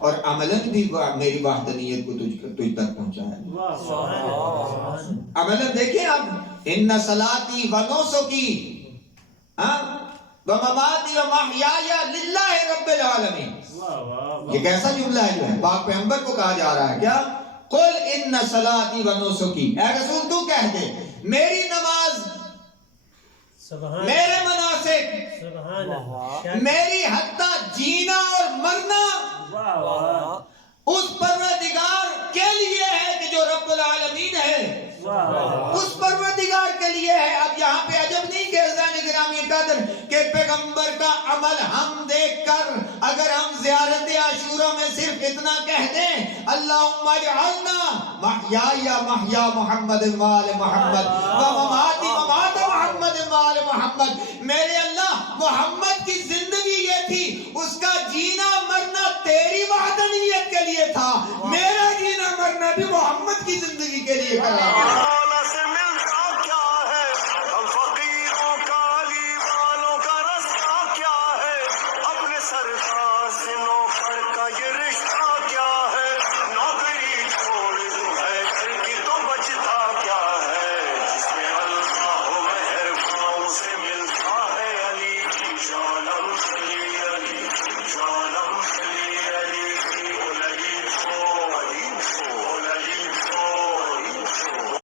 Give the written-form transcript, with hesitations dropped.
اور عملاً بھی میری وحدانیت کو تجھ تک پہنچایا. عملاً دیکھیں اب ان صلاتی و نسکی ومماتی ومحیایا للہ رب العالمین. یہ کیسا جملہ ہے جو ہے پاک پیغمبر کو کہا جا رہا ہے کیا؟ قل ان صلاتی و نسکی، اے رسول تو کہہ دے میری نماز، میرے مناسک، میری حتی جینا اور مرنا اس پروردگار کے لیے ہے کہ جو رب العالمین ہے، اس پروردگار کے لیے ہے. اب یہاں پہ عجب نہیں کہ عزیزان گرامی قدر کہ پیغمبر کا عمل ہم دیکھ کر اگر ہم زیارت عاشورہ میں صرف اتنا کہہ دیں اللہم اجعلنا محیایا محیا محمد وآل محمد ومماتی ممات محمد وآل محمد، میرے اللہ محمد کی زندگی یہ تھی، اس کا جینا مرنا تیری وحدانیت کے لیے تھا، میرا جینا مرنا بھی محمد کی زندگی کے لیے کرا گیا.